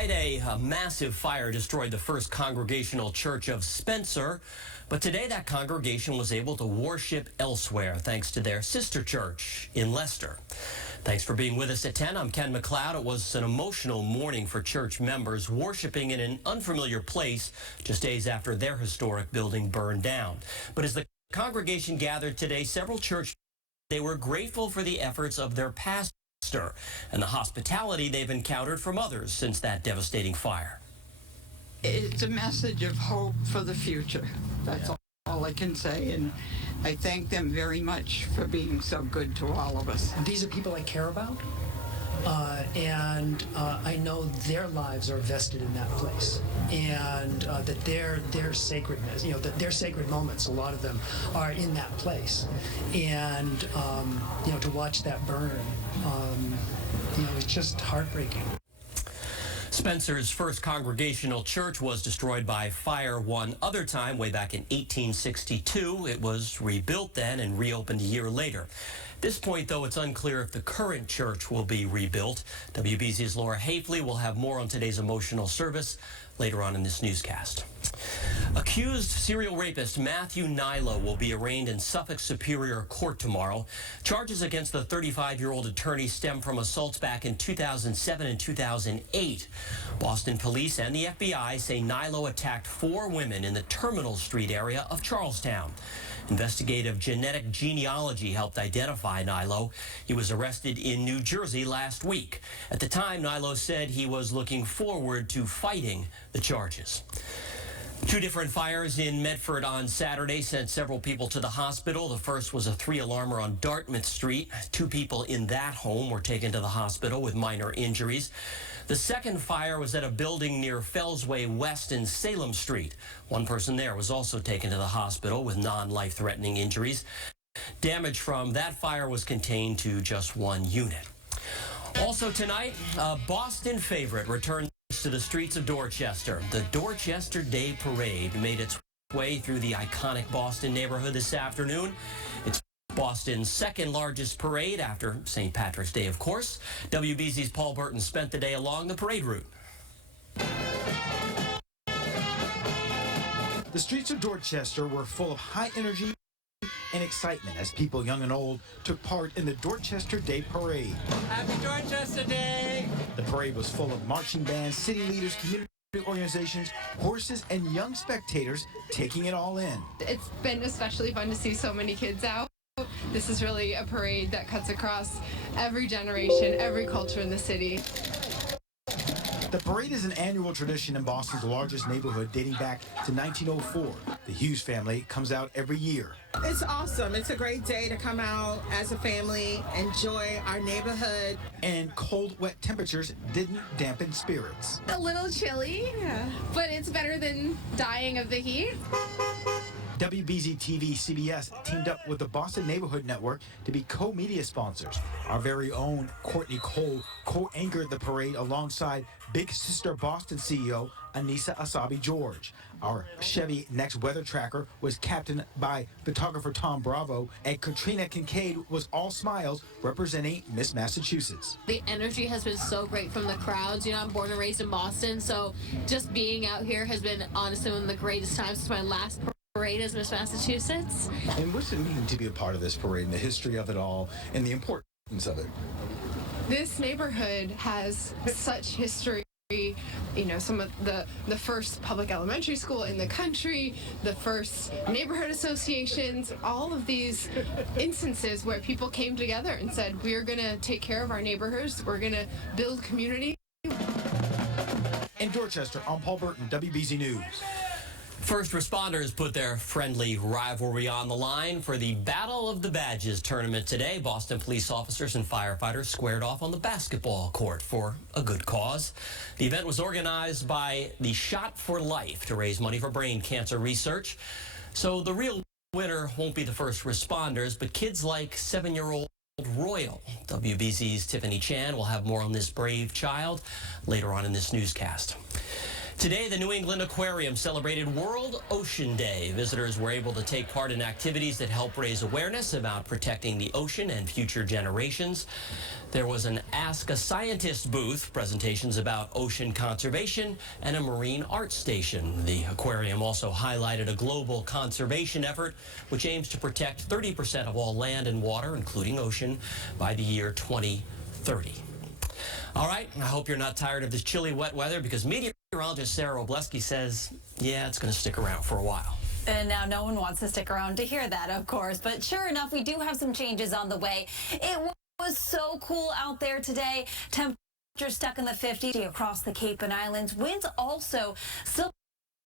Friday, a massive fire destroyed the First Congregational Church of Spencer, but today that congregation was able to worship elsewhere thanks to their sister church in Leicester. Thanks for being with us at 10. I'm Ken McLeod. It was an emotional morning for church members worshiping in an unfamiliar place just days after their historic building burned down. But as the congregation gathered today, several church they were grateful for the efforts of their pastor and the hospitality they've encountered from others since that devastating fire. It's a message of hope for the future. That's all I can say, and I thank them very much for being so good to all of us. These are people I care about, and I know their lives are vested in that place, and that their sacredness, that their sacred moments, a lot of them are in that place, and to watch that burn, it's just heartbreaking. Spencer's First Congregational Church was destroyed by fire one other time way back in 1862. It was rebuilt then and reopened a year later. At this point, though, it's unclear if the current church will be rebuilt. WBZ's Laura Hafley will have more on today's emotional service later on in this newscast. Accused serial rapist Matthew Nilo will be arraigned in Suffolk Superior Court tomorrow. Charges against the 35-year-old attorney stem from assaults back in 2007 and 2008. Boston police and the FBI say Nilo attacked 4 women in the Terminal Street area of Charlestown. Investigative genetic genealogy helped identify Nilo. He was arrested in New Jersey last week. At the time, Nilo said he was looking forward to fighting the charges. 2 different fires in Medford on Saturday sent several people to the hospital. The first was a 3-alarmer on Dartmouth Street. 2 people in that home were taken to the hospital with minor injuries. The second fire was at a building near Fellsway West and Salem Street. 1 person there was also taken to the hospital with non-life-threatening injuries. Damage from that fire was contained to just 1 unit. Also tonight, a Boston favorite returns to the streets of Dorchester. The Dorchester Day Parade made its way through the iconic Boston neighborhood this afternoon. It's Boston's second largest parade after St. Patrick's Day, of course. WBZ's Paul Burton spent the day along the parade route. The streets of Dorchester were full of high energy and excitement as people young and old took part in the Dorchester Day Parade. Happy Dorchester Day! The parade was full of marching bands, city leaders, community organizations, horses, and young spectators taking it all in. It's been especially fun to see so many kids out. This is really a parade that cuts across every generation, every culture in the city. The parade is an annual tradition in Boston's largest neighborhood dating back to 1904. The Hughes family comes out every year. It's awesome. It's a great day to come out as a family, enjoy our neighborhood. And cold, wet temperatures didn't dampen spirits. A little chilly, but it's better than dying of the heat. WBZ TV CBS teamed up with the Boston Neighborhood Network to be co-media sponsors. Our very own Courtney Cole co-anchored the parade alongside Big Sister Boston CEO Anissa Asabi George. Our Chevy Next weather tracker was captained by photographer Tom Bravo, and Katrina Kincaid was all smiles representing Miss Massachusetts. The energy has been so great from the crowds. I'm born and raised in Boston, so just being out here has been honestly one of the greatest times since my last parade as Miss Massachusetts. And what's it mean to be a part of this parade and the history of it all and the importance of it? This neighborhood has such history. Some of the first public elementary school in the country, the first neighborhood associations, all of these instances where people came together and said, we're going to take care of our neighborhoods, we're going to build community. In Dorchester, I'm Paul Burton, WBZ News. First responders put their friendly rivalry on the line for the Battle of the Badges tournament today. Boston police officers and firefighters squared off on the basketball court for a good cause. The event was organized by the Shot for Life to raise money for brain cancer research. So the real winner won't be the first responders, but kids like 7-year-old Royal. WBZ's Tiffany Chan will have more on this brave child later on in this newscast. Today, the New England Aquarium celebrated World Ocean Day. Visitors were able to take part in activities that help raise awareness about protecting the ocean and future generations. There was an Ask a Scientist booth, presentations about ocean conservation, and a marine art station. The aquarium also highlighted a global conservation effort which aims to protect 30% of all land and water, including ocean, by the year 2030. All right, I hope you're not tired of this chilly, wet weather, because meteorologist Sarah Obleski says, yeah, it's going to stick around for a while. And now no one wants to stick around to hear that, of course. But sure enough, we do have some changes on the way. It was so cool out there today. Temperatures stuck in the 50s across the Cape and Islands. Winds also still